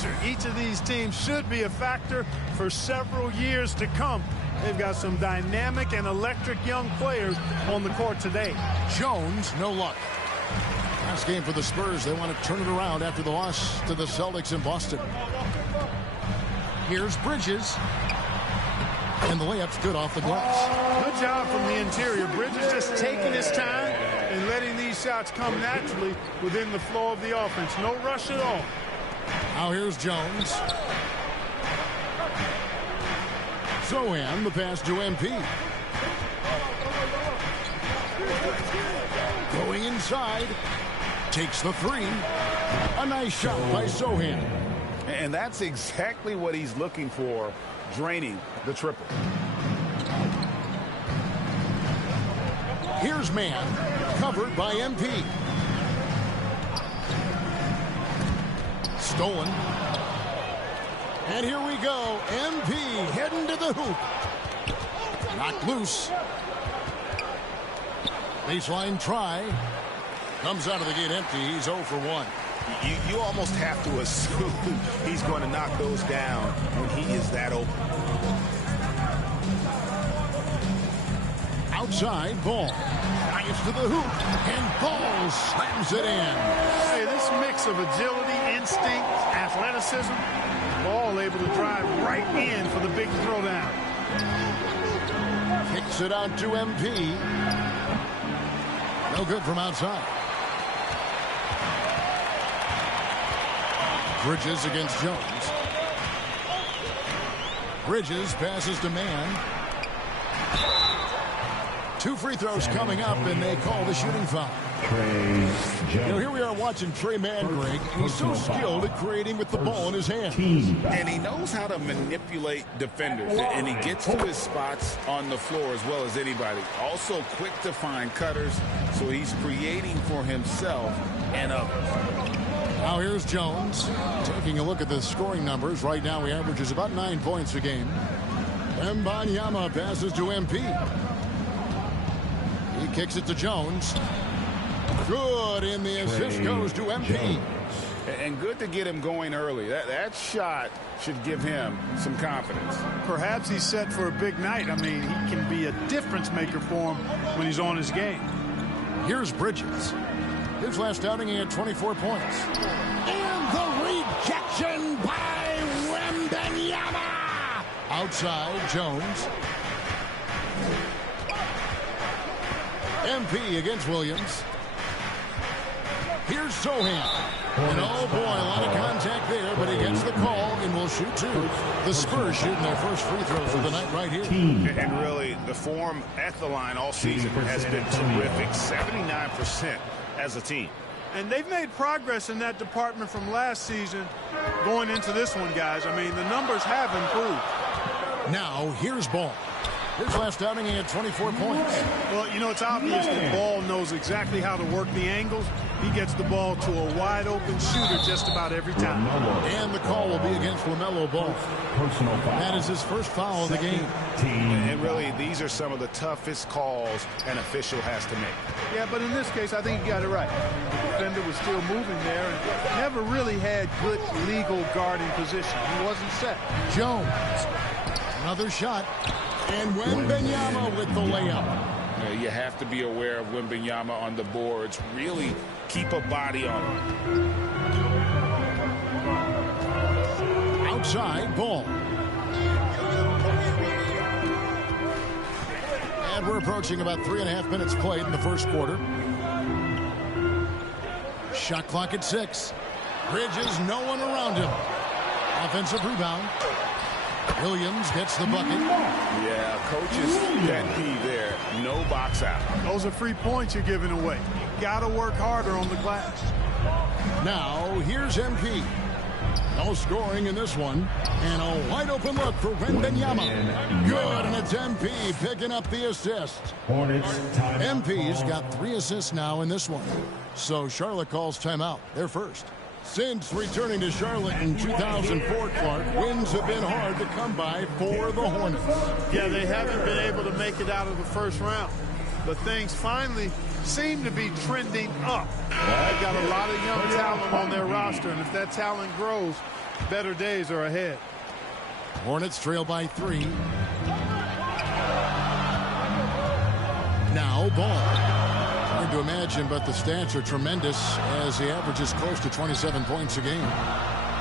future. Each of these teams should be a factor for several years to come. They've got some dynamic and electric young players on the court today. Jones, no luck. Last game for the Spurs. They want to turn it around after the loss to the Celtics in Boston. Here's Bridges. And the layup's good off the glass. Good job from the interior. Bridges just taking his time and letting these shots come naturally within the flow of the offense. No rush at all. Now here's Jones. Zohan, the pass to MP. Going inside. Takes the three. A nice shot by Zohan. And that's exactly what he's looking for, draining the triple. Here's man, covered by MP. Stolen. And here we go. MP heading to the hoop. Knocked loose. Baseline try. Comes out of the gate empty. He's 0 for 1. You almost have to assume he's going to knock those down when he is that open. Outside, Ball. Drives to the hoop. And Ball slams it in. Hey, this mix of agility, instinct, athleticism, Ball able to drive right in for the big throwdown. Kicks it out to MP. No good from outside. Bridges against Jones. Bridges passes to man. 2 free throws coming up, and they call the shooting foul. Here we are watching Trey Mann, Greg. He's so skilled at creating with the ball in his hand. And he knows how to manipulate defenders, and he gets to his spots on the floor as well as anybody. Also quick to find cutters, so he's creating for himself and others. Now here's Jones. Taking a look at the scoring numbers. Right now he averages about 9 points a game. Wembanyama passes to MP. He kicks it to Jones. Good, and the assist goes to MP. And good to get him going early. That shot should give him some confidence. Perhaps he's set for a big night. I mean, he can be a difference maker for him when he's on his game. Here's Bridges. His last outing, he had 24 points. And the rejection by Wembanyama. Outside, Jones. MP against Williams. Here's Zohan. And oh boy, a lot of contact there, but he gets the call and will shoot 2. The Spurs shooting their first free throws of the night right here. And really, the form at the line all season has been terrific. 79% as a team. And they've made progress in that department from last season going into this one, guys. I mean, the numbers have improved. Now, here's Ball. His last outing, he had 24 points. Well, you know, it's obvious that Ball knows exactly how to work the angles. He gets the ball to a wide-open shooter just about every time. And the call will be against LaMelo Ball. That is his first foul of the game. And really, these are some of the toughest calls an official has to make. Yeah, but in this case, I think he got it right. The defender was still moving there and never really had good legal guarding position. He wasn't set. Jones. Another shot. And Wembanyama with the layup. You have to be aware of Wembanyama on the boards. Really keep a body on him. Outside, Ball. And we're approaching about 3.5 minutes played in the first quarter. Shot clock at 6. Bridges, no one around him. Offensive rebound. Williams gets the bucket. Yeah, coach's pet peeve there. No box out. Those are free points you're giving away. You got to work harder on the glass. Now, here's MP. No scoring in this one. And a wide open look for Wembanyama. Good, and it's MP picking up the assist. MP's got 3 assists now in this one. So Charlotte calls timeout. They're first. Since returning to Charlotte in 2004, Clark, wins have been hard to come by for the Hornets. Yeah, they haven't been able to make it out of the first round. But things finally seem to be trending up. They've got a lot of young talent on their roster, and if that talent grows, Better days are ahead. Hornets trail by 3. Now ball. Hard to imagine, but the stats are tremendous as he averages close to 27 points a game.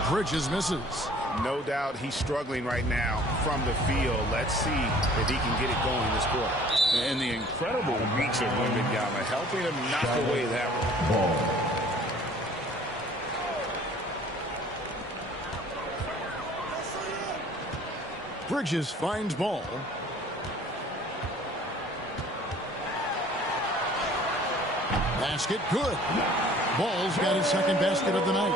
Bridges misses. No doubt he's struggling right now from the field. Let's see if he can get it going this quarter. And the incredible reach of Wembanyama helping him knock away that one. Bridges finds ball. Basket good. Ball's got his second basket of the night.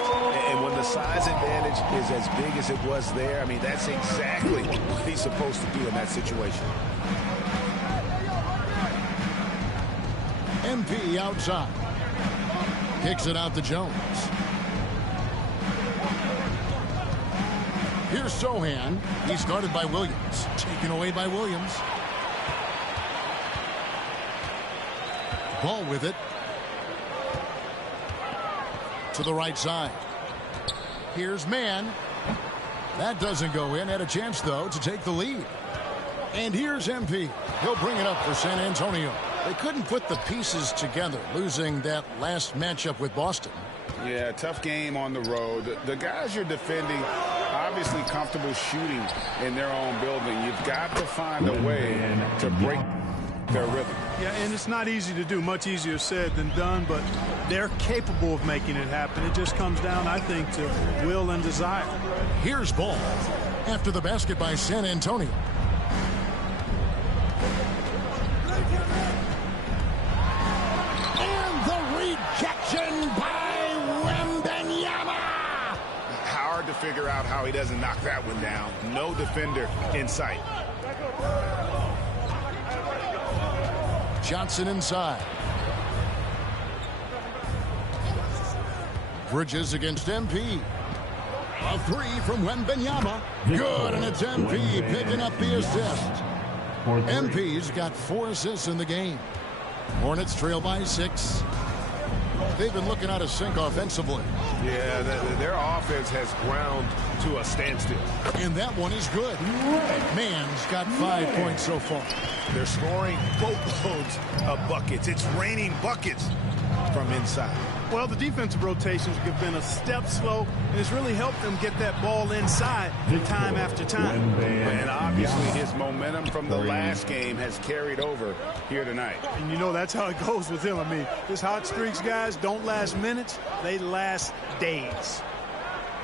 And when the size advantage is as big as it was there, I mean, that's exactly what he's supposed to do in that situation. MP outside. Kicks it out to Jones. Here's Sohan. He's guarded by Williams. Taken away by Williams. Ball with it. To the right side. Here's Mann. That doesn't go in. Had a chance, though, to take the lead. And here's MP. He'll bring it up for San Antonio. They couldn't put the pieces together, losing that last matchup with Boston. Yeah, tough game on the road. The guys you're defending, obviously comfortable shooting in their own building. You've got to find a way to break their rhythm. Yeah, and it's not easy to do. Much easier said than done, but they're capable of making it happen. It just comes down, I think, to will and desire. Here's ball after the basket by San Antonio. And the rejection by Wembanyama. Hard to figure out how he doesn't knock that one down. No defender in sight. Johnson inside. Bridges against MP. A 3 from Wembanyama. Good, and it's MP picking up the assist. MP's got 4 assists in the game. Hornets trail by 6. They've been looking out of sync offensively. Yeah, their offense has ground to a standstill. And that one is good. Mann's got 5 points so far. They're scoring boatloads of buckets. It's raining buckets from inside. Well, the defensive rotations have been a step slow, and it's really helped them get that ball inside time after time. And obviously his momentum from the last game has carried over here tonight. And you know that's how it goes with him. I mean, his hot streaks, guys, don't last minutes. They last days.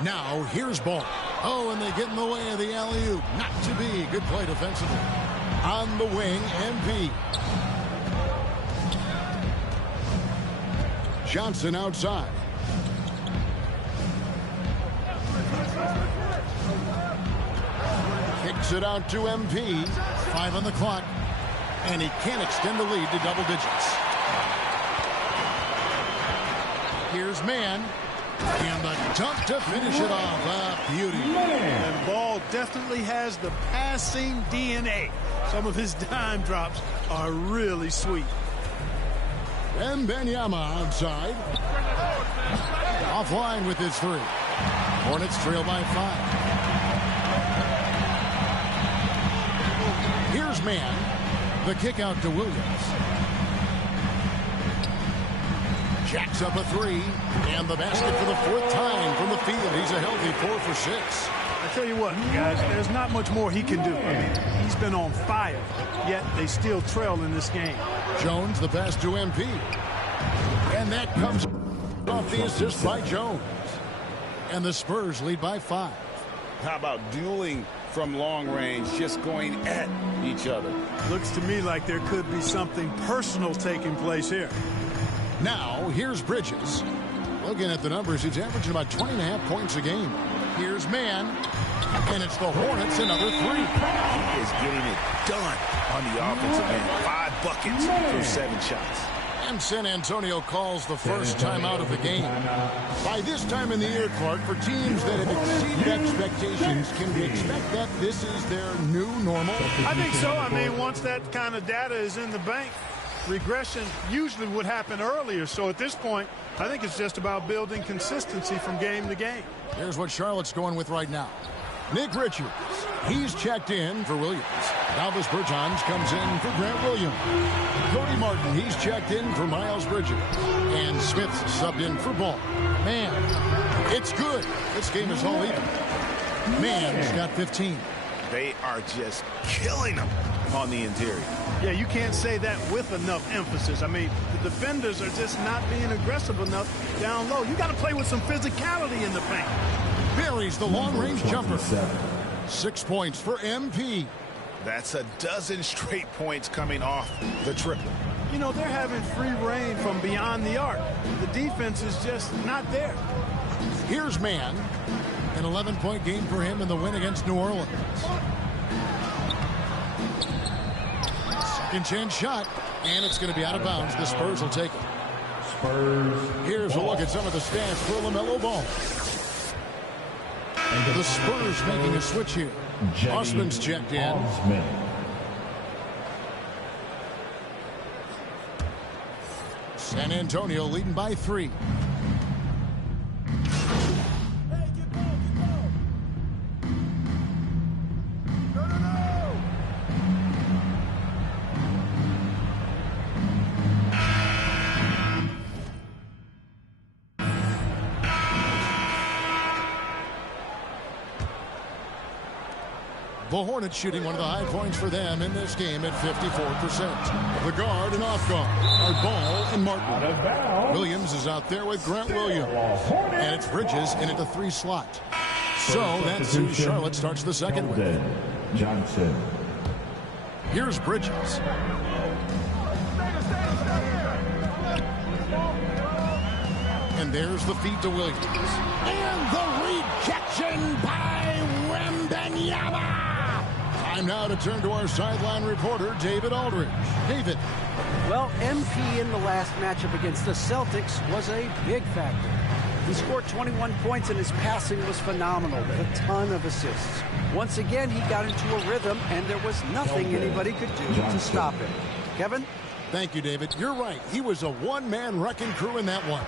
Now, here's ball. Oh, and they get in the way of the alley-oop. Not to be. Good play defensively. On the wing, MP. Johnson outside. Kicks it out to MP. 5 on the clock. And he can't extend the lead to double digits. Here's Mann. And the dunk to finish it off. Beauty. And Ball definitely has the passing DNA. Some of his dime drops are really sweet. Wembanyama outside. Offline with his 3. Hornets trail by 5. Here's Mann. The kick out to Williams. Jacks up a 3. And the basket for the 4th time from the field. He's a healthy 4 for 6. I tell you what, guys, there's not much more he can do. I mean, he's been on fire, yet they still trail in this game. Jones, the pass to MP. And that comes off the assist by Jones. And the Spurs lead by 5. How about dueling from long range, just going at each other? Looks to me like there could be something personal taking place here. Now, here's Bridges. Looking at the numbers, he's averaging about 20.5 points a game. Here's Mann, and it's the Hornets, another 3. He is getting it done on the offensive end. 5 buckets through 7 shots. And San Antonio calls the first timeout of the game. By this time in the year, Clark, for teams that have exceeded expectations, can we expect that this is their new normal? I think so. I mean, once that kind of data is in the bank, regression usually would happen earlier. So at this point, I think it's just about building consistency from game to game. Here's what Charlotte's going with right now. Nick Richards, he's checked in for Williams. Dalvis Bertans comes in for Grant Williams. Cody Martin, he's checked in for Miles Bridges. And Smith subbed in for Ball. Man, it's good. This game is all even. Man's got 15. They are just killing them on the interior. Yeah, you can't say that with enough emphasis. I mean, the defenders are just not being aggressive enough down low. You got to play with some physicality in the paint. Buries the long-range jumper. 6 points for MP. That's a dozen straight points coming off the triple. You know, they're having free reign from beyond the arc. The defense is just not there. Here's Mann. An 11-point game for him in the win against New Orleans. Second chance shot, and it's going to be out of bounds. The Spurs will take it. Here's a look at some of the stats for LaMelo Ball. The Spurs making a switch here. Osman's checked in. San Antonio leading by 3. The Hornets shooting one of the high points for them in this game at 54%. The guard and off guard are Ball and Martin. Williams is out there with Grant Williams. And it's Bridges in at the 3 slot. So that's who Charlotte starts the second with. Johnson. Here's Bridges. And there's the feed to Williams. And the rejection by Wembanyama. Time now to turn to our sideline reporter, David Aldridge. David. Well, MP in the last matchup against the Celtics was a big factor. He scored 21 points and his passing was phenomenal with a ton of assists. Once again, he got into a rhythm and there was nothing anybody could do to stop him. Kevin? Thank you, David. You're right. He was a one-man wrecking crew in that one.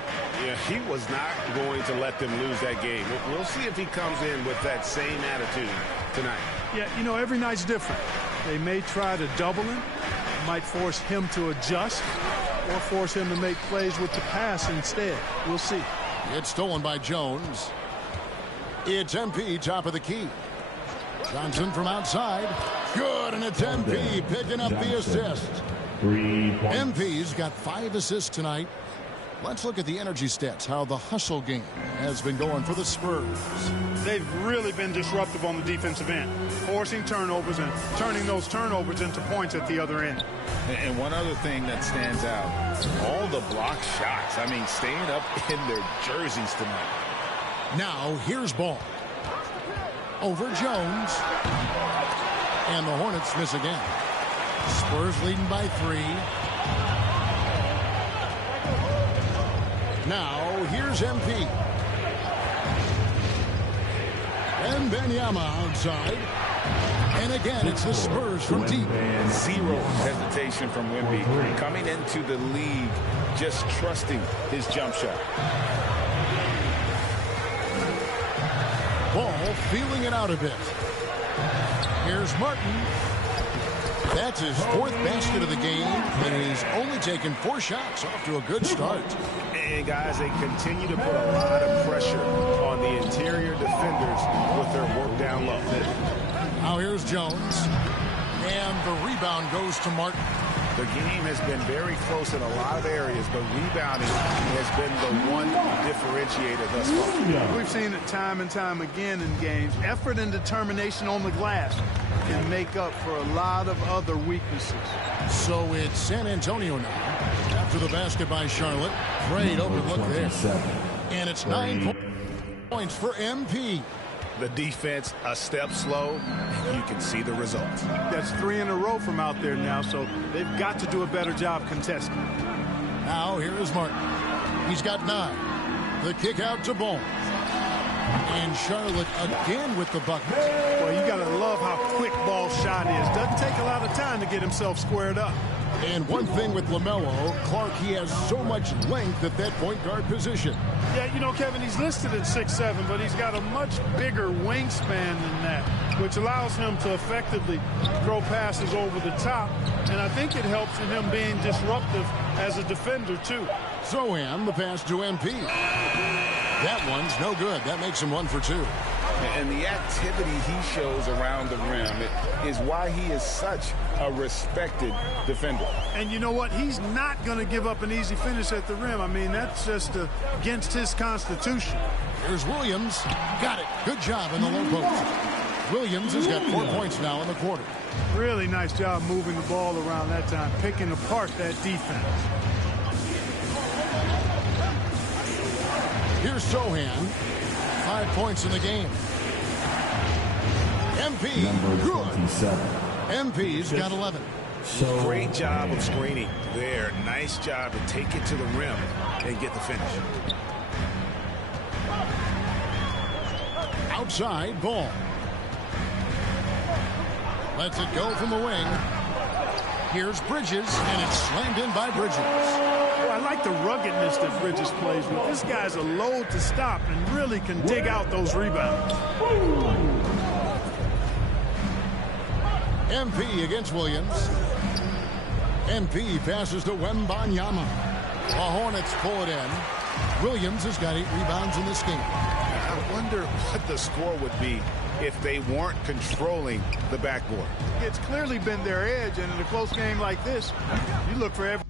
Yeah, he was not going to let them lose that game. We'll see if he comes in with that same attitude tonight. Yeah, you know, every night's different. They may try to double him, might force him to adjust, or force him to make plays with the pass instead. We'll see. It's stolen by Jones. It's MP, top of the key. Johnson from outside. Good, and it's MP picking up the assist. 3 points. MP's got 5 assists tonight. Let's look at the energy stats, how the hustle game has been going for the Spurs. They've really been disruptive on the defensive end, forcing turnovers and turning those turnovers into points at the other end. And one other thing that stands out, all the block shots. I mean, staying up in their jerseys tonight. Now, here's Ball. Over Jones. And the Hornets miss again. Spurs leading by 3. Now, here's MP. And Wembanyama outside. And again, it's the Spurs from deep. Zero hesitation from Wemby. Coming into the league, just trusting his jump shot. Ball feeling it out a bit. Here's Martin. That's his 4th basket of the game, and he's only taken 4 shots. Off to a good start. And guys, they continue to put a lot of pressure on the interior defenders with their work down low. Now here's Jones. And the rebound goes to Martin. The game has been very close in a lot of areas, but rebounding has been the one differentiator thus far. We've seen it time and time again in games. Effort and determination on the glass can make up for a lot of other weaknesses. So it's San Antonio now. After the basket by Charlotte. Great overlook there. And it's 9 points for MP. The defense a step slow, and you can see the results. That's 3 in a row from out there now, so they've got to do a better job contesting. Now here is Martin. He's got 9. The kick out to Ball. And Charlotte again with the bucket. Well, you got to love how quick ball shot is. Doesn't take a lot of time to get himself squared up. And one thing with LaMelo, Clark, he has so much length at that point guard position. Yeah, you know, Kevin, he's listed at 6'7", but he's got a much bigger wingspan than that, which allows him to effectively throw passes over the top. And I think it helps in him being disruptive as a defender, too. Sohan, the pass to MP. That one's no good. That makes him 1 for 2. And the activity he shows around the rim is why he is such a respected defender. And you know what? He's not going to give up an easy finish at the rim. I mean, that's just against his constitution. Here's Williams. Got it. Good job in the low post. Williams has got 4 points now in the quarter. Really nice job moving the ball around that time, picking apart that defense. Here's Sohan. 5 points in the game. MP. Good. MP's got 11. Great job of screening there. Nice job to take it to the rim and get the finish. Outside ball. Lets it go from the wing. Here's Bridges, and it's slammed in by Bridges. I like the ruggedness that Bridges plays with. This guy's a load to stop and really can dig out those rebounds. MP against Williams. MP passes to Wembanyama. The Hornets pull it in. Williams has got 8 rebounds in this game. I wonder what the score would be if they weren't controlling the backboard. It's clearly been their edge, and in a close game like this, you look for every...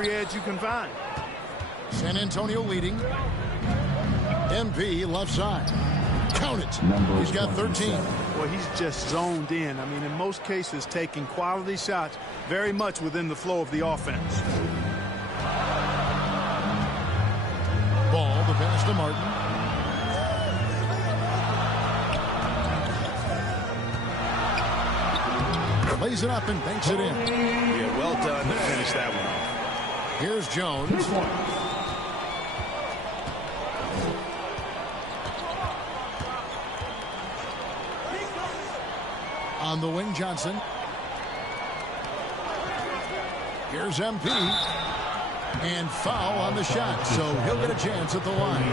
edge you can find. San Antonio leading. MP left side. Count it. He's got 13. Well, he's just zoned in. I mean, in most cases, taking quality shots very much within the flow of the offense. Ball, the pass to Martin. Lays it up and banks it in. Yeah, well done to finish that one. Here's Jones. On the wing, Johnson. Here's MP. And foul on the shot, so he'll get a chance at the line.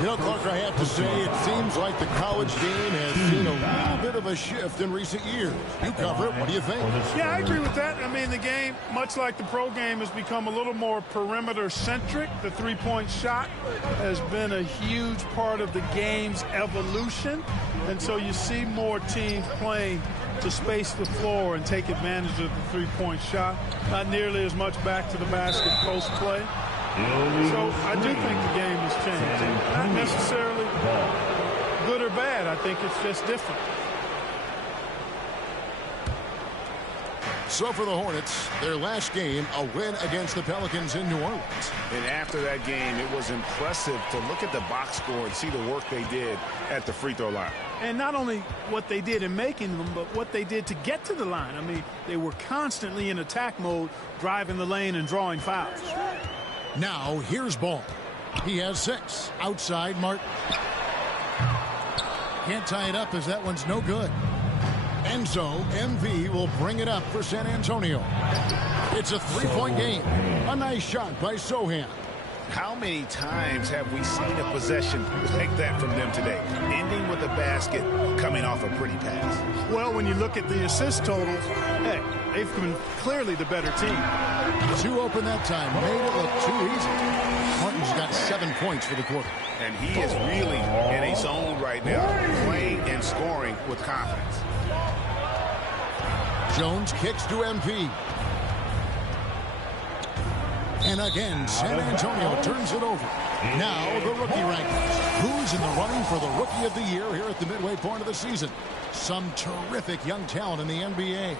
You know, Clark, I have to say, it seems like the college game has seen a little bit of a shift in recent years. You cover it. What do you think? Yeah, I agree with that. I mean, the game, much like the pro game, has become a little more perimeter-centric. The three-point shot has been a huge part of the game's evolution. And so you see more teams playing to space the floor and take advantage of the three-point shot. Not nearly as much back to the basket post play. So I do think the game has changed. Not necessarily good or bad. I think it's just different. So for the Hornets, their last game, a win against the Pelicans in New Orleans. And after that game, it was impressive to look at the box score and see the work they did at the free throw line. And not only what they did in making them, but what they did to get to the line. I mean, they were constantly in attack mode, driving the lane and drawing fouls. Now, here's Ball. He has 6. Outside, Martin. Can't tie it up as that one's no good. And so, MV will bring it up for San Antonio. It's a 3-point game. A nice shot by Sohan. How many times have we seen a possession like that from them today? Ending with a basket, coming off a pretty pass. Well, when you look at the assist totals, hey, they've been clearly the better team. 2 open that time. Made it look too easy. Martin's got 7 points for the quarter. And he is really in a zone right now, playing and scoring with confidence. Jones kicks to MP. And again, San Antonio turns it over. Now the rookie rankings. Who's in the running for the Rookie of the Year here at the midway point of the season? Some terrific young talent in the NBA.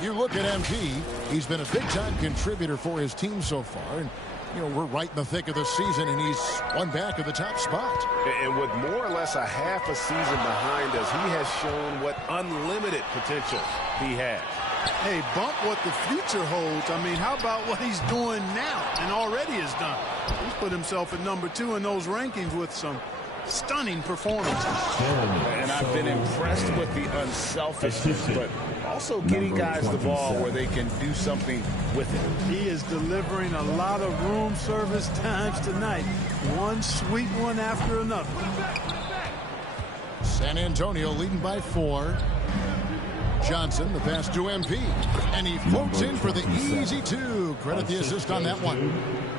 You look at MP, he's been a big-time contributor for his team so far, and You know, we're right in the thick of the season, and he's one back of the top spot. And with more or less a half a season behind us, he has shown what unlimited potential he has. Hey, bump what the future holds. I mean, how about what he's doing now and already has done? He's put himself at number 2 in those rankings with some stunning performances. And I've been impressed with the unselfishness, but also getting guys the ball where they can do something with it. He is delivering a lot of room service times tonight. One sweet one after another. San Antonio leading by 4. Johnson, the pass to MP. And he floats in for the easy 2. Credit the assist on that one.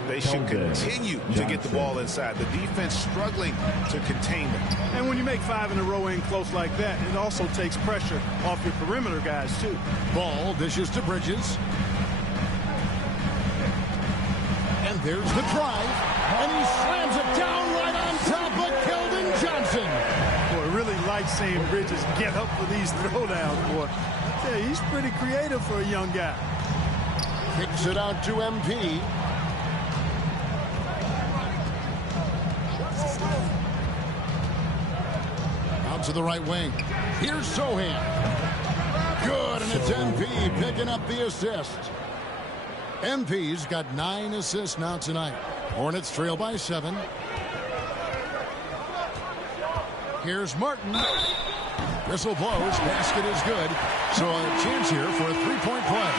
They should continue to get the ball inside. The defense struggling to contain them. And when you make 5 in a row in close like that, it also takes pressure off your perimeter guys, too. Ball dishes to Bridges. And there's the drive. And he slams it down right on top of Keldon Johnson. Boy, I really like seeing Bridges get up for these throwdowns, boy. Yeah, he's pretty creative for a young guy. Kicks it out to MP. Out to the right wing. Here's Sohan. Good, and it's MP picking up the assist. MP's got 9 assists now tonight. Hornets trail by 7. Here's Martin. Whistle blows. Basket is good. So a chance here for a 3-point play.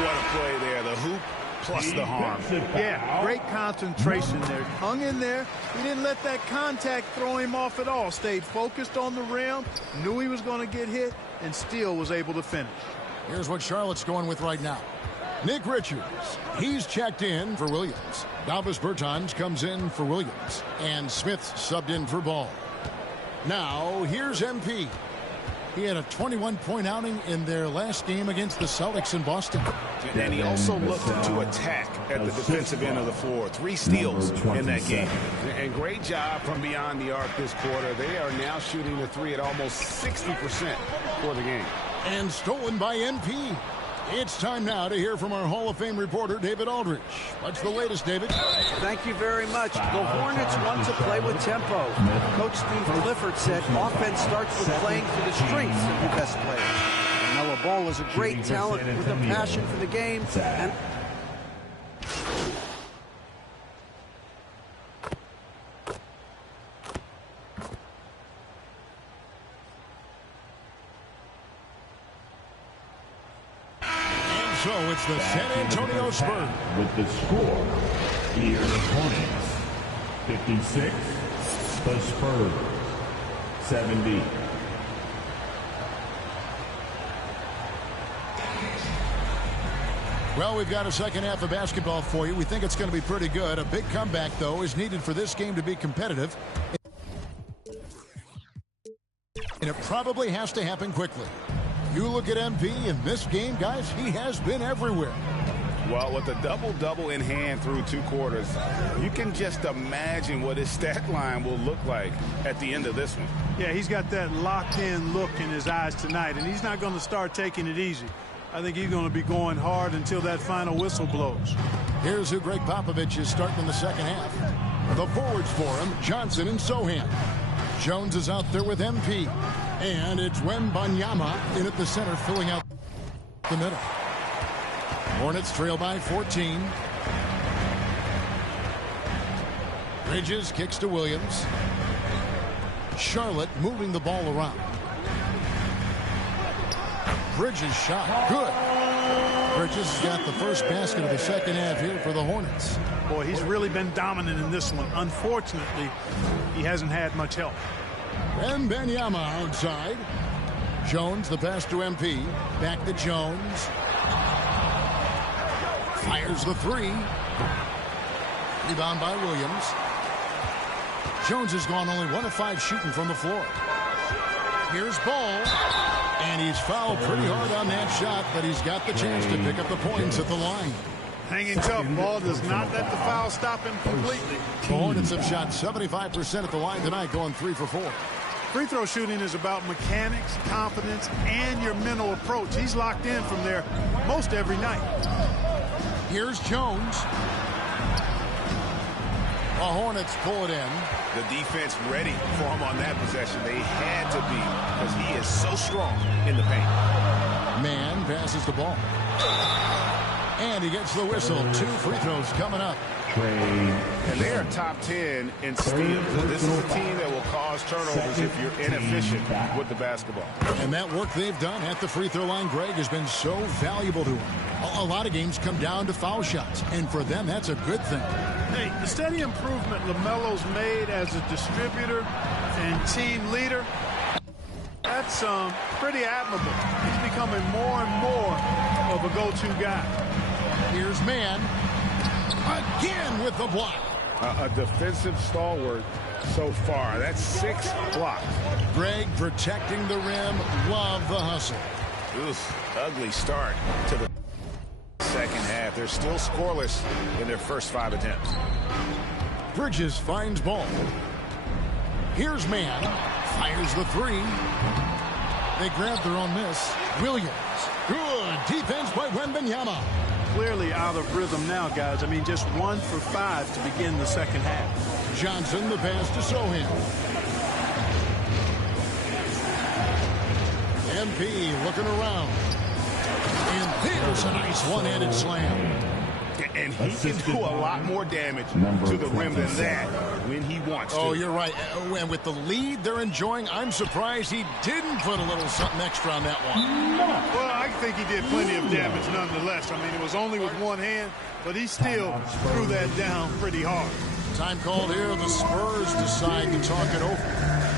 What a play there. The hoop plus the harm. Yeah, great concentration there. Hung in there. He didn't let that contact throw him off at all. Stayed focused on the rim. Knew he was going to get hit and still was able to finish. Here's what Charlotte's going with right now. Nick Richards, he's checked in for Williams. Davis Bertans comes in for Williams. And Smith subbed in for Ball. Now, here's MP. He had a 21-point outing in their last game against the Celtics in Boston. And he also looked to attack at the defensive end of the floor. 3 steals in that game. And great job from beyond the arc this quarter. They are now shooting the 3 at almost 60% for the game. And stolen by MP. It's time now to hear from our Hall of Fame reporter, David Aldridge. What's the latest, David? Thank you very much. The Hornets want to play with tempo. Coach Steve Clifford said offense starts with playing to the strengths of your best players. Melo Ball is a great talent with a passion for the game. And so it's the San Antonio Spurs. With the score, here the Hornets 56, the Spurs 70. Well, we've got a second half of basketball for you. We think it's going to be pretty good. A big comeback, though, is needed for this game to be competitive. And it probably has to happen quickly. You look at MP in this game, guys, he has been everywhere. Well, with a double-double in hand through 2 quarters, you can just imagine what his stat line will look like at the end of this one. Yeah, he's got that locked-in look in his eyes tonight, and he's not going to start taking it easy. I think he's going to be going hard until that final whistle blows. Here's who Greg Popovich is starting in the second half. The forwards for him, Johnson and Sohan. Jones is out there with MP. And it's Wembanyama in at the center, filling out the middle. Hornets trail by 14. Bridges kicks to Williams. Charlotte moving the ball around. Bridges shot. Good. Bridges has got the first basket of the second half here for the Hornets. Boy, he's really been dominant in this one. Unfortunately, he hasn't had much help. Wembanyama outside. Jones, the pass to MP. Back to Jones. Fires the 3. Rebound by Williams. Jones has gone only 1 of 5 shooting from the floor. Here's Ball. And he's fouled pretty hard on that shot, but he's got the chance to pick up the points at the line. Hanging tough. Ball does not let the foul stop him completely. The Hornets have shot 75% at the line tonight, going 3 for 4. Free throw shooting is about mechanics, confidence, and your mental approach. He's locked in from there most every night. Here's Jones. Hornets pull it in. The defense ready for him on that possession. They had to be because he is so strong in the paint. Man passes the ball. And he gets the whistle. 2 free throws coming up. And they are top 10 in steals. This is a team that will cause turnovers if you're inefficient with the basketball. And that work they've done at the free throw line, Greg, has been so valuable to them. A lot of games come down to foul shots, and for them, that's a good thing. Hey, the steady improvement LaMelo's made as a distributor and team leader, that's pretty admirable. He's becoming more and more of a go-to guy. Here's Man. Again with the block. A defensive stalwart so far. That's 6 blocks. Greg protecting the rim. Love the hustle. Ugly start to the second half. They're still scoreless in their first 5 attempts. Bridges finds ball. Here's Man. Fires the 3. They grab their own miss. Williams. Good defense by Wembanyama. Clearly out of rhythm now, guys. I mean, just 1 for 5 to begin the second half. Johnson, the pass to Sohan. MP looking around. And there's a nice one-handed slam. And he can do a lot more damage to the rim than that when he wants to. Oh, you're right. And with the lead they're enjoying, I'm surprised he didn't put a little something extra on that one. Well, I think he did plenty of damage nonetheless. I mean, it was only with one hand, but he still threw that down pretty hard. Time called here. The Spurs decide to talk it over.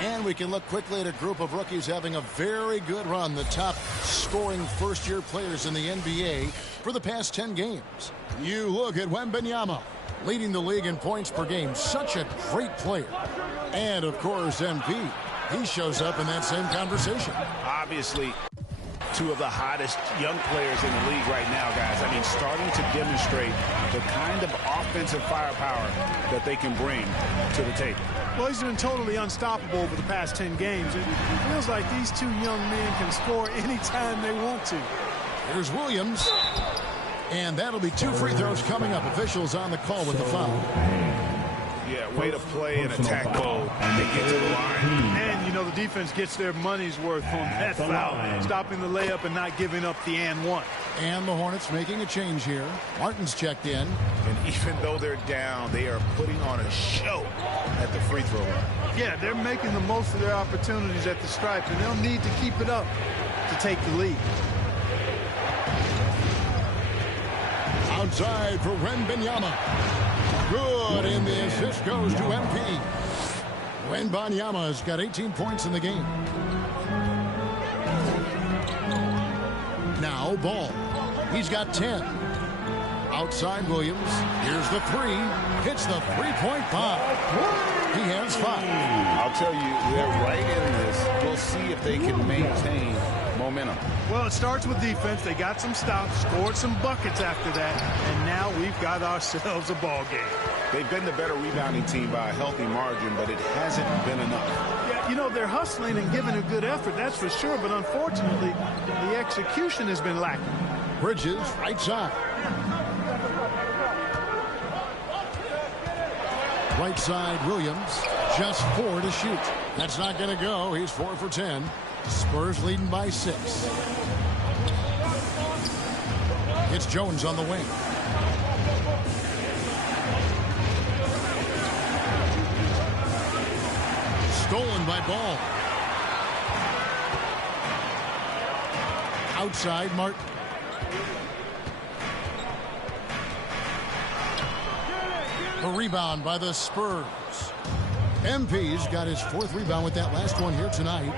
And we can look quickly at a group of rookies having a very good run. The top scoring first-year players in the NBA for the past 10 games. You look at Wembanyama, leading the league in points per game. Such a great player. And, of course, MP. He shows up in that same conversation. Obviously, 2 of the hottest young players in the league right now, guys. I mean, starting to demonstrate the kind of offensive firepower that they can bring to the table. Well, he's been totally unstoppable over the past 10 games. It feels like these 2 young men can score anytime they want to. Here's Williams. And that'll be 2 free throws coming up. Officials on the call with the foul. Yeah, way to play in attack mode and get to the line. And, you know, the defense gets their money's worth on that foul, stopping the layup and not giving up the and one. And the Hornets making a change here. Martin's checked in. And even though they're down, they are putting on a show at the free throw line. Yeah, they're making the most of their opportunities at the stripe, and they'll need to keep it up to take the lead. Outside for Wembanyama. Good, and the assist goes to MP. Wembanyama has got 18 points in the game. Now Ball. He's got 10. Outside Williams. Here's the 3. Hits the three-point bomb. He has 5. I'll tell you, they're right in this. We'll see if they can maintain momentum. Well, it starts with defense. They got some stops, scored some buckets after that, and now we've got ourselves a ball game. They've been the better rebounding team by a healthy margin, but it hasn't been enough. Yeah, you know, they're hustling and giving a good effort, that's for sure, but unfortunately, the execution has been lacking. Bridges, right side. Right side, Williams. Just 4 to shoot. That's not going to go. He's 4 for 10. Spurs leading by 6. It's Jones on the wing. Stolen by Ball. Outside, Martin. A rebound by the Spurs. MP's got his 4th rebound with that last one here tonight.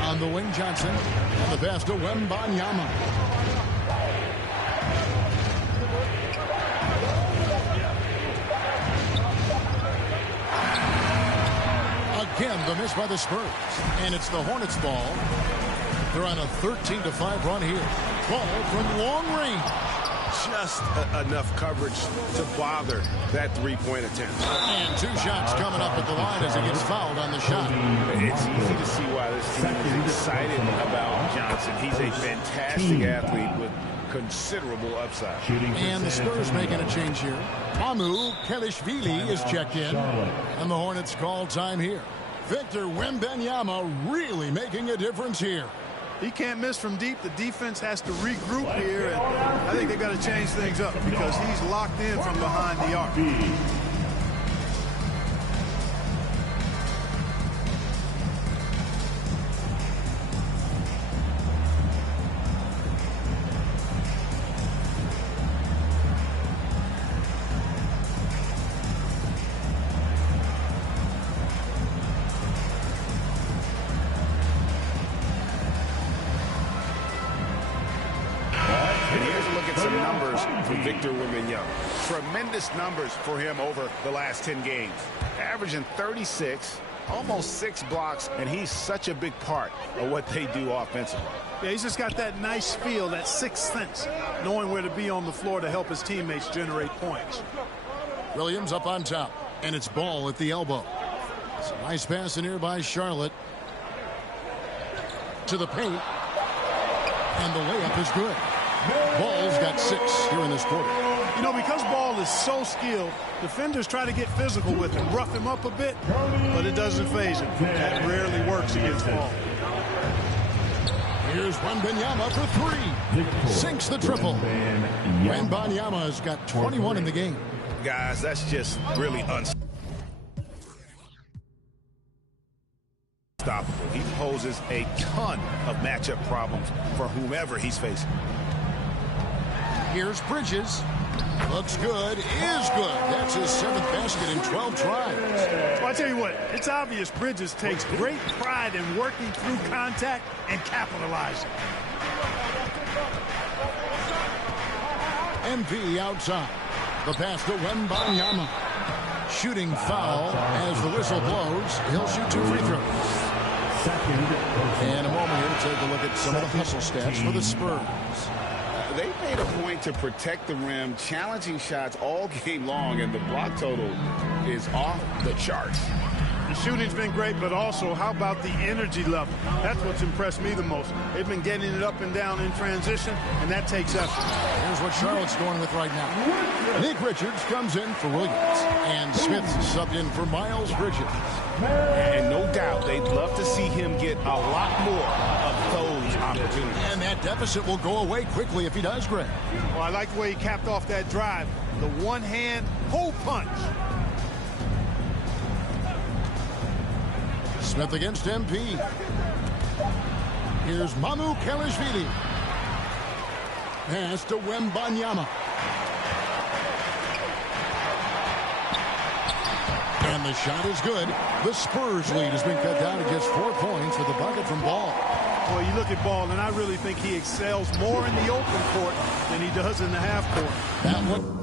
On the wing, Johnson. And the pass to Wembanyama. Again, the miss by the Spurs. And it's the Hornets ball. They're on a 13-5 run here. Ball from long range. just enough coverage to bother that three-point attempt. And 2 shots coming up at the line as he gets fouled on the shot. It's easy to see why this team is excited about Johnson. He's a fantastic athlete with considerable upside. And the Spurs making a change here. Mamu Kelishvili is checked in. And the Hornets call time here. Victor Wembanyama really making a difference here. He can't miss from deep. The defense has to regroup here, and I think they've got to change things up because he's locked in from behind the arc. Victor Wembanyama. Tremendous numbers for him over the last 10 games. Averaging 36, almost 6 blocks, and he's such a big part of what they do offensively. Yeah, he's just got that nice feel, that sixth sense, knowing where to be on the floor to help his teammates generate points. Williams up on top, and it's Ball at the elbow. It's a nice pass in here by Charlotte. To the paint. And the layup is good. Ball's got 6 here in this quarter. You know, because Ball is so skilled, defenders try to get physical with him, rough him up a bit, but it doesn't faze him. That rarely works against Ball. Here's Wembanyama for 3. Sinks the triple. Wembanyama has got 21 in the game. Guys, that's just really unstoppable. He poses a ton of matchup problems for whomever he's facing. Here's Bridges. Looks good. Is good. That's his 7th basket in 12 tries. Well, I tell you what, it's obvious Bridges takes great pride in working through contact and capitalizing. MP outside. The pass to Wembanyama. Shooting foul as the whistle blows. He'll shoot 2 free throws. And a moment here to take a look at some of the hustle stats for the Spurs. They made a point to protect the rim, challenging shots all game long, and the block total is off the charts. The shooting's been great, but also how about the energy level? That's what's impressed me the most. They've been getting it up and down in transition, and that takes effort. Here's what Charlotte's going with right now. Nick Richards comes in for Williams, and Smith subbed in for Miles Bridges. And no doubt they'd love to see him get a lot more of those opportunities. And that deficit will go away quickly if he does, Greg. Well, I like the way he capped off that drive. The one-hand hole punch. Smith against MP. Here's Mamu Kelishvili. Pass to Wembanyama. And the shot is good. The Spurs lead has been cut down to just 4 points with a bucket from Ball. Well, you look at Ball, and I really think he excels more in the open court than he does in the half court. That one.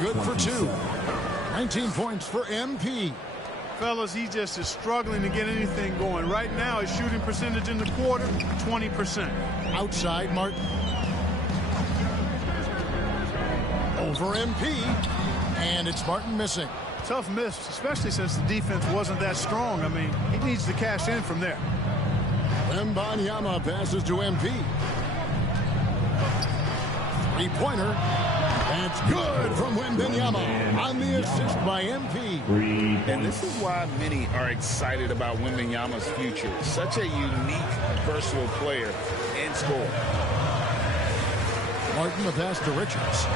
Good for 2. 19 points for MP. Fellas, he just is struggling to get anything going. Right now, his shooting percentage in the quarter, 20%. Outside, Martin. Over MP. And it's Martin missing. Tough miss, especially since the defense wasn't that strong. I mean, he needs to cash in from there. Wembanyama passes to MP. 3-pointer. That's good from Wembanyama on the assist by MP. And this is why many are excited about Wembanyama's future. Such a unique, versatile player and scorer. Martin, the pass to Richards.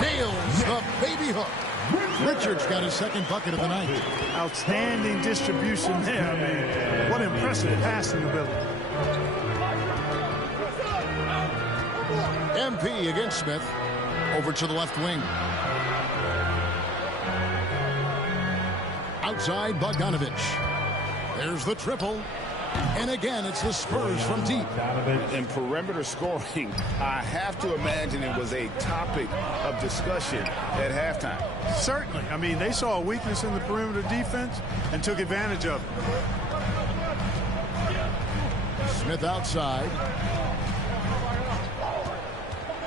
Nails the baby hook. Richards got his second bucket of the night. Outstanding distribution there. I mean, what impressive passing ability. MP against Smith. Over to the left wing. Outside Bogdanovich. There's the triple. And again, it's the Spurs from deep. In perimeter scoring, I have to imagine it was a topic of discussion at halftime. Certainly. I mean, they saw a weakness in the perimeter defense and took advantage of it. Smith outside.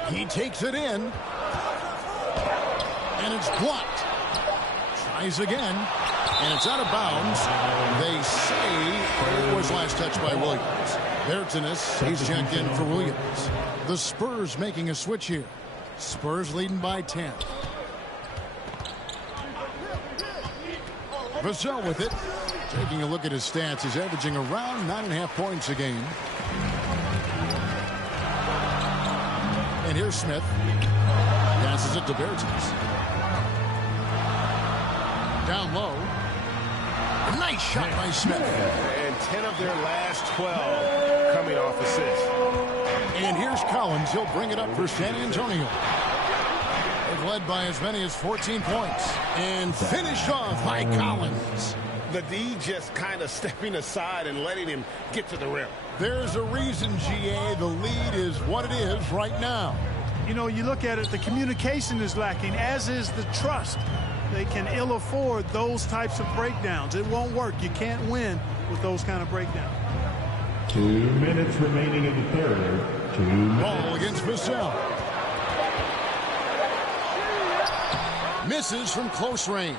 He takes it in. And it's blocked. Tries again. And it's out of bounds. They say it was last touched by Williams. Bertinus, he's checked in for Williams. The Spurs making a switch here. Spurs leading by 10. Vassell with it. Taking a look at his stats, he's averaging around 9.5 points a game. And here's Smith. Passes it to Bertens. Down low. A nice shot by Smith. And 10 of their last 12 coming off assists. And here's Collins. He'll bring it up for San Antonio. They've led by as many as 14 points. And finished off by Collins. The D just kind of stepping aside and letting him get to the rim. There's a reason, GA, the lead is what it is right now. You know, you look at it, the communication is lacking, as is the trust. They can ill afford those types of breakdowns. It won't work. You can't win with those kind of breakdowns. 2 minutes remaining in the third. 2 minutes. Ball against Vassell. Misses from close range.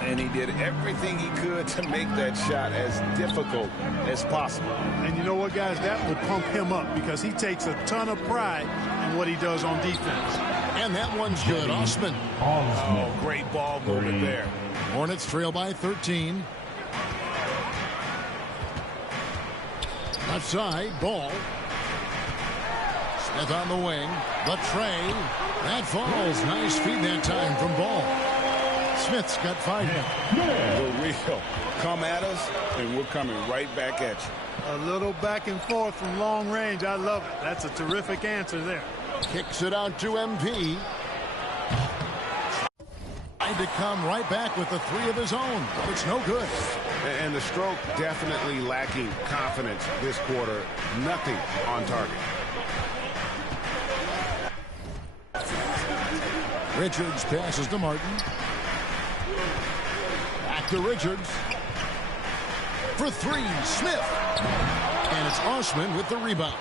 And he did everything he could to make that shot as difficult as possible. And you know what, guys? That will pump him up because he takes a ton of pride in what he does on defense. And that one's good. Osman. Oh, great ball movement there. Hornets trail by 13. Left side, Ball. Smith on the wing. The tray. That falls. Nice feed that time from Ball. Smith's got 5 now. The real. Come at us, and we're coming right back at you. A little back and forth from long range. I love it. That's a terrific answer there. Kicks it out to MP. Tried to come right back with the 3 of his own, but it's no good. And the stroke definitely lacking confidence this quarter. Nothing on target. Richards passes to Martin. Back to Richards. For 3, Smith. And it's Osman with the rebound.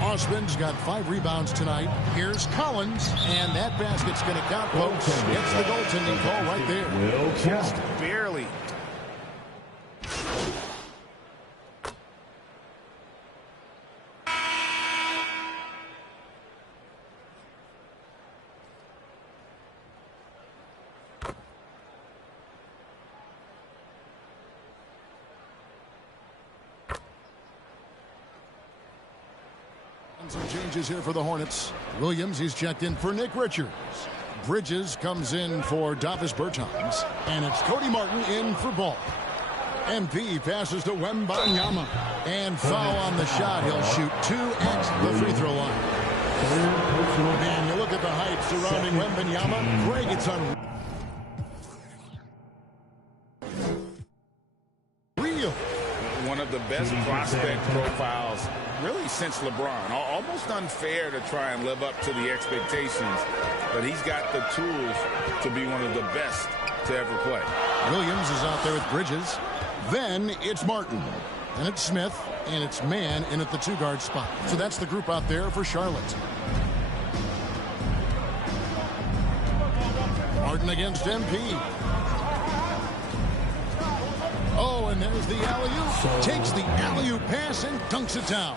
Osman's got 5 rebounds tonight. Here's Collins. And that basket's going to count, folks. It's the goaltending call right there. Just barely. Some changes here for the Hornets. Williams, he's checked in for Nick Richards. Bridges comes in for Davis Bertans. And it's Cody Martin in for Ball. MP passes to Wembanyama. And foul on the shot. He'll shoot 2 at the free throw line. And you look at the height surrounding Wembanyama. Greg, it's unreal. One of the best prospect profiles really since LeBron. Almost unfair to try and live up to the expectations, but he's got the tools to be one of the best to ever play. Williams is out there with Bridges. Then it's Martin. And it's Smith. And it's Mann in at the 2-guard spot. So that's the group out there for Charlotte. Martin against MP. Oh, and there's the alley-oop. Takes the alley-oop pass and dunks it down.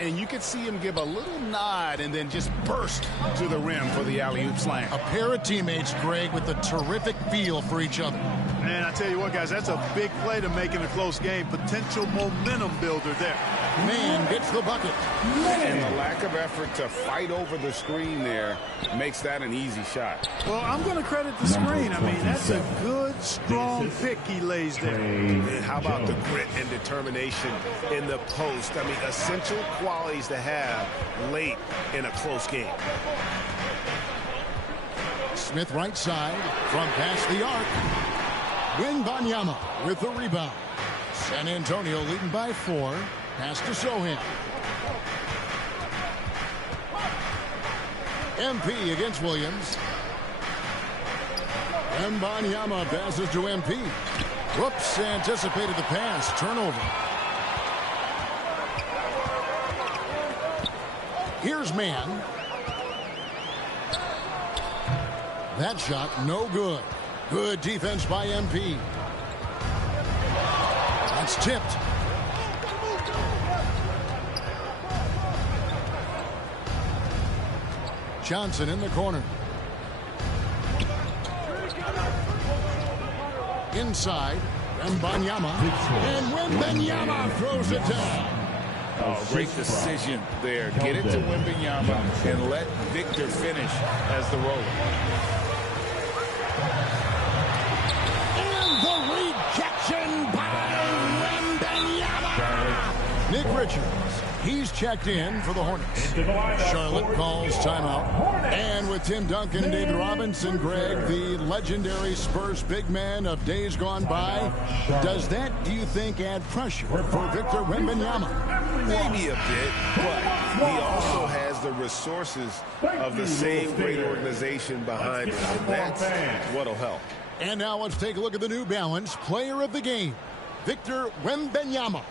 And you could see him give a little nod and then just burst to the rim for the alley-oop slam. A pair of teammates, Greg, with a terrific feel for each other. Man, I tell you what, guys, that's a big play to make in a close game. Potential momentum builder there. Man gets the bucket. And the lack of effort to fight over the screen there makes that an easy shot. Well, I'm going to credit the screen. I mean, that's a good, strong pick he lays there. And how about the grit and determination in the post? I mean, essential qualities to have late in a close game. Smith right side from past the arc. Wembanyama with the rebound. San Antonio leading by 4. Pass to Sohan. MP against Williams. Wembanyama passes to MP. Whoops, anticipated the pass. Turnover. Here's Man. That shot no good. Good defense by MP. That's tipped. Johnson in the corner. Inside. Wembanyama. And Wembanyama throws it down. Great decision there. Get it to Wembanyama and let Victor finish as the roller. And the rejection by Wembanyama. Nick Richards. He's checked in for the Hornets. Charlotte calls timeout. And with Tim Duncan and David Robinson, Greg, the legendary Spurs big man of days gone by, does that, do you think, add pressure for Victor Wembanyama? Maybe a bit, but he also has the resources of the same great organization behind him, and that's what'll help. And now let's take a look at the New Balance player of the game, Victor Wembanyama.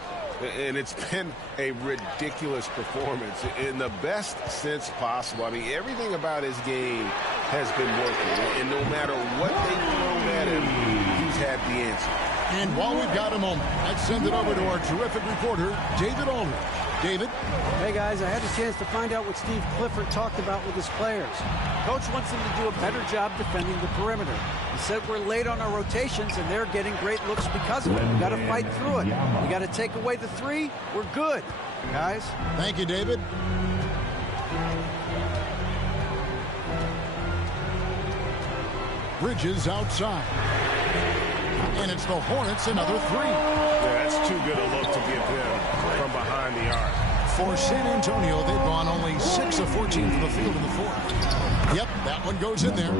And it's been a ridiculous performance in the best sense possible. I mean, everything about his game has been working. And no matter what they've thrown at him, he's had the answer. And while we've got a moment, let's send it over to our terrific reporter, David Aldridge. David? Hey, guys, I had a chance to find out what Steve Clifford talked about with his players. Coach wants them to do a better job defending the perimeter. He said we're late on our rotations, and they're getting great looks because of it. We got to fight through it. We got to take away the 3. We're good, guys. Thank you, David. Bridges outside. And it's the Hornets, another 3. Yeah, that's too good a look to give them from behind the arc. For San Antonio, they've gone only 6 of 14 from the field in the 4th. Yep, that one goes in there.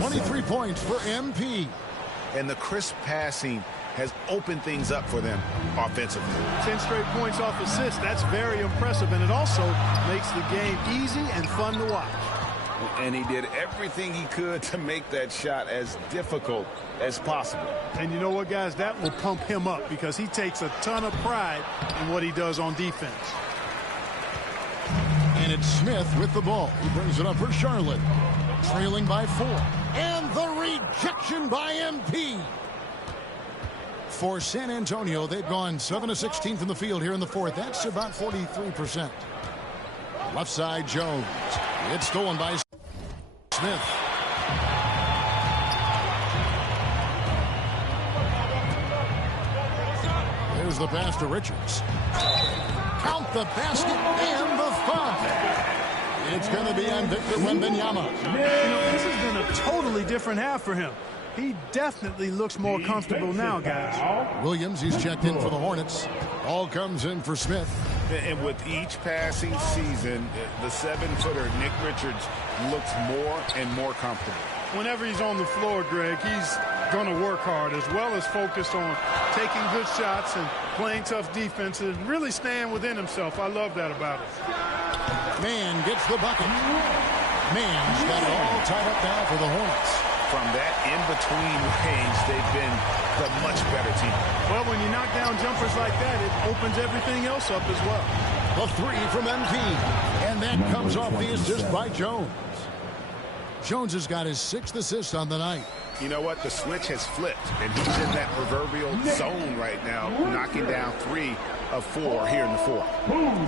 23 points for MP. And the crisp passing has opened things up for them offensively. 10 straight points off assists. That's very impressive, and it also makes the game easy and fun to watch. And he did everything he could to make that shot as difficult as possible. And you know what, guys? That will pump him up because he takes a ton of pride in what he does on defense. And it's Smith with the ball. He brings it up for Charlotte. Trailing by 4. And the rejection by MP. For San Antonio, they've gone 7 of 16 from the field here in the 4th. That's about 43%. Left side, Jones. It's stolen by Smith. There's the pass to Richards. Count the basket and the foul. It's going to be on Victor Wembanyama. You know, this has been a totally different half for him. He definitely looks more comfortable now, guys. Williams, he's checked in for the Hornets. All comes in for Smith. And with each passing season, the 7-footer Nick Richards looks more and more comfortable. Whenever he's on the floor, Greg, he's going to work hard as well as focus on taking good shots and playing tough defense and really staying within himself. I love that about him. Man gets the bucket. Man's got it all tied up now for the Hornets. From that in-between range, they've been the much better team. Well, when you knock down jumpers like that, it opens everything else up as well. The 3 from MP. And that comes off the assist by Jones. Jones has got his 6th assist on the night. You know what? The switch has flipped, and he's in that proverbial zone right now, knocking down 3 of 4 here in the 4th.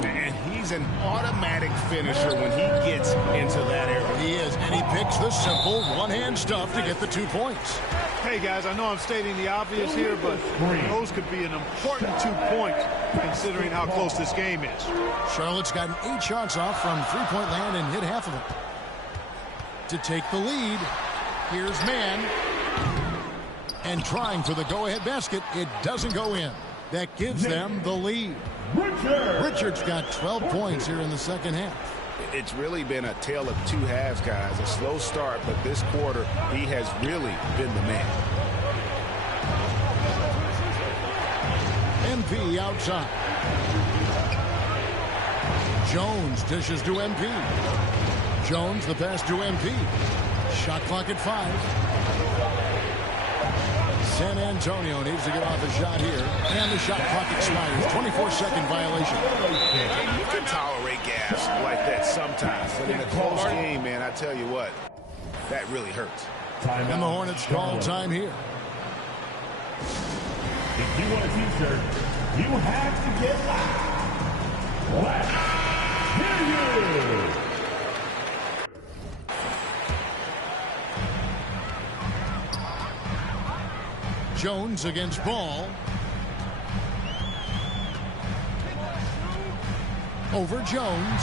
And he's an automatic finisher when he gets into that area. He is, and he picks the simple one-hand stuff to get the 2 points. Hey, guys, I know I'm stating the obvious here, but those could be an important 2 points considering how close this game is. Charlotte's gotten 8 shots off from three-point land and hit half of it. To take the lead, here's Mann. And trying for the go-ahead basket, it doesn't go in. That gives them the lead. Richards got 12 points here in the second half. It's really been a tale of 2 halves, guys. A slow start, but this quarter, he has really been the man. MP outside. Jones dishes to MP. Jones the pass to MP. Shot clock at 5. San Antonio needs to get off a shot here. And the shot clock expires. 24-second violation. You can tolerate gas like that sometimes. But in a close game, man, I tell you what, that really hurts. And the Hornets call time here. If you want a t-shirt, you have to get loud. Let's hear you. Jones against Ball. Over Jones.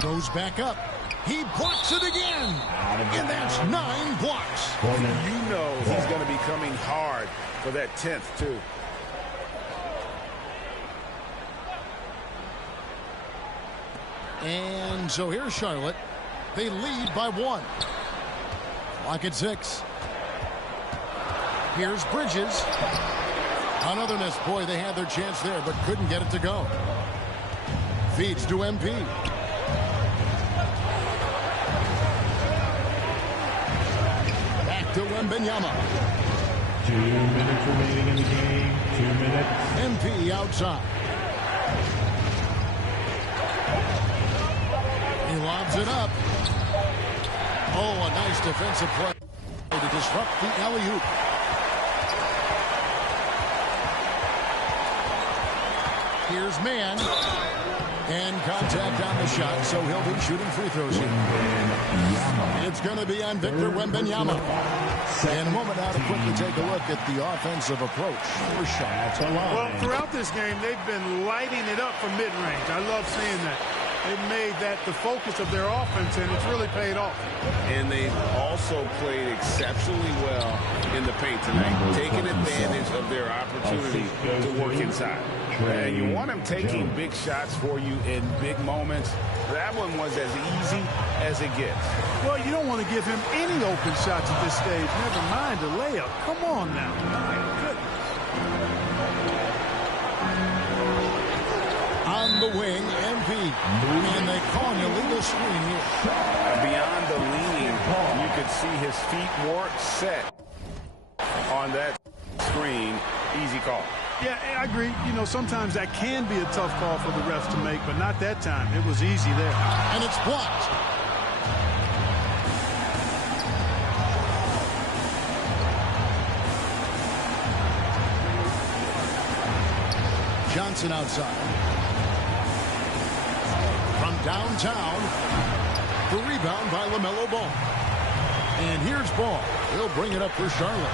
Goes back up. He blocks it again. And that's 9 blocks. You know he's going to be coming hard for that 10th, too. And so here's Charlotte. They lead by 1. Clock at 6. Here's Bridges. Another miss. Boy, they had their chance there, but couldn't get it to go. Feeds to MP. Back to Wembanyama. 2 minutes remaining in the game. 2 minutes. MP outside. He lobs it up. Oh, a nice defensive play to disrupt the alley-oop. Here's Mann. And contact on the shot, so he'll be shooting free throws here. It's going to be on Victor Wembanyama. In a moment now to quickly take a look at the offensive approach for Charlotte. Well, throughout this game, they've been lighting it up from mid-range. I love seeing that. They've made that the focus of their offense, and it's really paid off. And they've also played exceptionally well in the paint tonight, taking advantage of their opportunity to work inside. And you want him taking big shots for you in big moments. That one was as easy as it gets. Well, you don't want to give him any open shots at this stage. Never mind a layup. Come on now. My goodness. On the wing, MP. And they call an illegal screen here. Beyond the leaning, you could see his feet weren't set on that screen. Easy call. Yeah, I agree. You know, sometimes that can be a tough call for the refs to make, but not that time. It was easy there. And it's blocked. Johnson outside. From downtown, the rebound by LaMelo Ball. And here's Ball. He'll bring it up for Charlotte.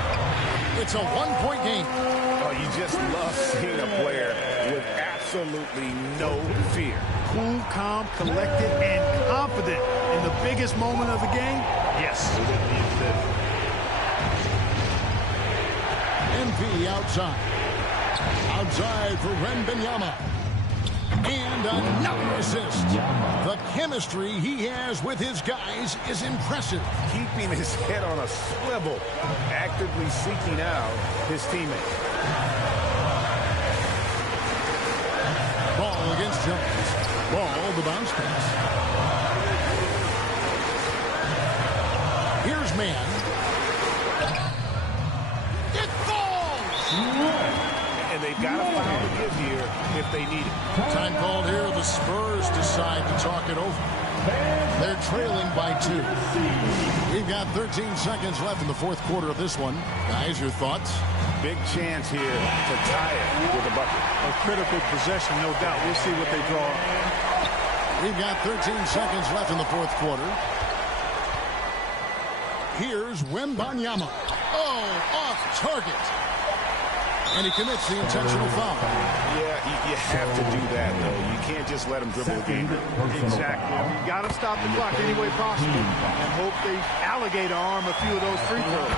It's a 1-point game. Oh, you just love seeing a player with absolutely no fear. Cool, calm, collected, and confident in the biggest moment of the game. Yes. MP outside. Outside for Wembanyama. And another assist. The chemistry he has with his guys is impressive. Keeping his head on a swivel, actively seeking out his teammates. Ball against Jones. Ball, the bounce pass. Here's Mann. It falls! And they got a foul to give here if they need it. Time called here. The Spurs decide to talk it over. They're trailing by 2. We've got 13 seconds left in the fourth quarter of this one. Guys, your thoughts? Big chance here to tie it with a bucket. A critical possession, no doubt. We'll see what they draw. We've got 13 seconds left in the fourth quarter. Here's Wembanyama. Oh, off target. And he commits the intentional foul. Yeah, you have to do that, though. You can't just let him dribble the game. Exactly. You got to stop the clock any way possible and hope they alligator arm a few of those free throws.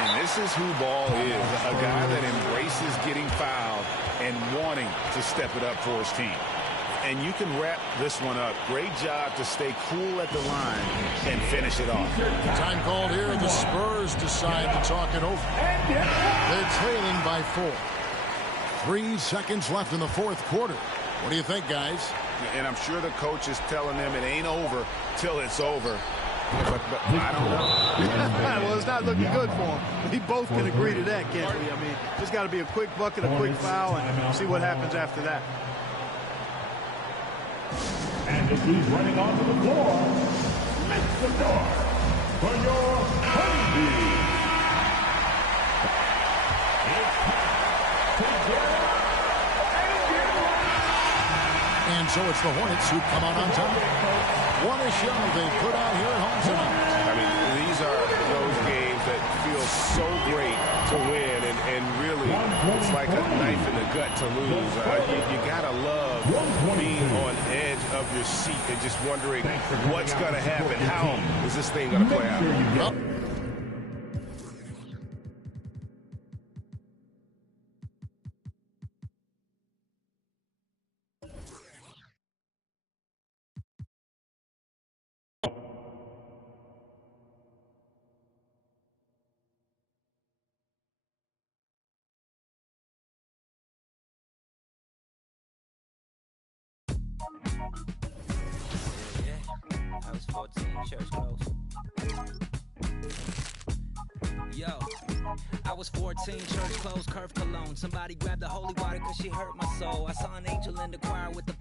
And this is who Ball is, a guy that embraces getting fouled and wanting to step it up for his team. And you can wrap this one up. Great job to stay cool at the line and finish it off. Time called here. The Spurs decide to talk it over. They're trailing by 4. 3 seconds left in the fourth quarter. What do you think, guys? And I'm sure the coach is telling them it ain't over till it's over. But I don't know. Well, it's not looking good for them. We both can agree to that, can't we? I mean, just got to be a quick bucket, a quick foul, and see what happens after that. And as he's running onto the floor, make some noise for your honeybee. And so it's the Hornets who come out on top. What a show they put out here at home tonight. I mean, these are those games that feel so great to win, and really, it's like a knife in the gut to lose. You gotta love being on edge of your seat and just wondering what's gonna happen. How is this thing gonna play out? I was 14, church close. Yo, I was 14, church closed, curve cologne. Somebody grabbed the holy water cause she hurt my soul. I saw an angel in the choir with the